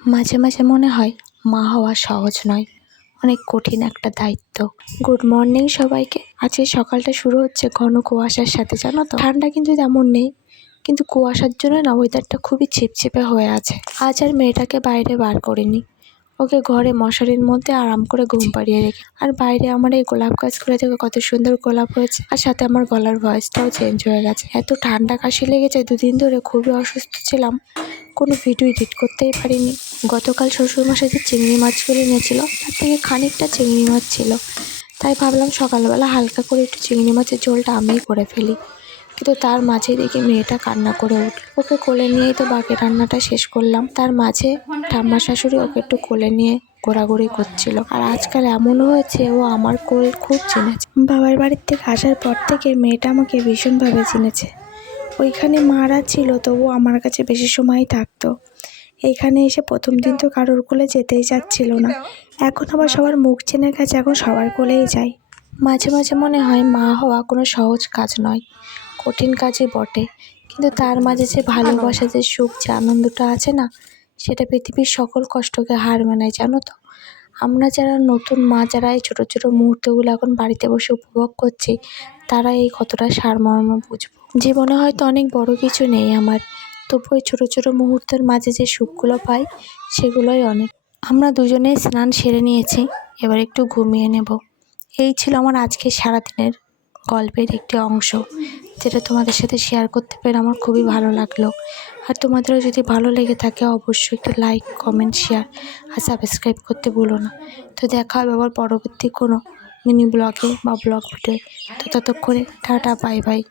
মাঝে মাঝে মনে হয় মা হওয়া সহজ নয়, অনেক কঠিন একটা দায়িত্ব। গুড মর্নিং সবাইকে। আজকে সকালটা শুরু হচ্ছে ঘন কুয়াশার সাথে, জানো তো। ঠান্ডা কিন্তু তেমন নেই, কিন্তু কুয়াশার জন্য না ওয়েদারটা খুবই ছিপছিপে হয়ে আছে। আজ আর মেয়েটাকে বাইরে বার করিনি, ওকে ঘরে মশারির মধ্যে আরাম করে ঘুম পাড়িয়ে রেখে। আর বাইরে আমার এই গোলাপ গাছগুলো থেকে কত সুন্দর গোলাপ হয়েছে, আর সাথে আমার গলার ভয়েসটাও চেঞ্জ হয়ে গেছে। এত ঠান্ডা কাশি লেগেছে, দুদিন ধরে খুবই অসুস্থ ছিলাম, কোনো ভিডিও এডিট করতেই পারিনি। গতকাল শ্বশুরমশাই যে চিংড়ি মাছগুলো এনেছিল তার থেকে খানিকটা চিংড়ি মাছ ছিল, তাই ভাবলাম সকালবেলা হালকা করে একটু চিংড়ি মাছের ঝোলটা আমিই করে ফেলি। কিন্তু তার মাঝে দেখি মেয়েটা কান্না করে উঠল। ওকে কোলে নিয়েই তো বাকি রান্নাটা শেষ করলাম। তার মাঝে ঠাম্মা শাশুড়ি ওকে একটু কোলে নিয়ে ঘোরাঘুরি করছিল। আর আজকাল এমনও হয়েছে ও আমার কোল খুব চিনেছে। বাবার বাড়ির থেকে আসার পর থেকে মেয়েটা আমাকে ভীষণভাবে চিনেছে। ওইখানে মারা ছিল, তবু আমার কাছে বেশি সময়ই থাকতো। এইখানে এসে প্রথম দিন তো কারোর কোলে যেতেই চাচ্ছিল না, এখন আবার সবার মুখ চেনে গেছে, এখন সবার কোলেই যাই। মাঝে মাঝে মনে হয় মা হওয়া কোনো সহজ কাজ নয়, কঠিন কাজই বটে, কিন্তু তার মাঝে যে ভালোবাসা, যে সুখ, যে আনন্দটা আছে না, সেটা পৃথিবীর সকল কষ্টকে হার মানায়, জানো তো। আমরা যারা নতুন মা, যারা এই ছোটো ছোটো মুহূর্তগুলো এখন বাড়িতে বসে উপভোগ করছি, তারা এই কতটা সারমর্ম বুঝবো। জীবনে হয়তো অনেক বড় কিছু নেই আমার, তবু ওই ছোটো ছোটো মুহূর্তের মাঝে যে সুখগুলো পাই সেগুলোই অনেক। আমরা দুজনেই স্নান সেরে নিয়েছি, এবার একটু ঘুমিয়ে নেব। এই ছিল আমার আজকে সারাদিনের গল্পের একটি অংশ, যেটা তোমাদের সাথে শেয়ার করতে পেরে আমার খুবই ভালো লাগলো। আর তোমাদেরও যদি ভালো লেগে থাকে অবশ্যই একটা লাইক, কমেন্ট, শেয়ার আর সাবস্ক্রাইব করতে ভুলো না। তো দেখা হবে আবার পরবর্তী কোনো মিনি ব্লগে বা ব্লগ ভিডিও। তো ততক্ষণে টাটা, বাই বাই।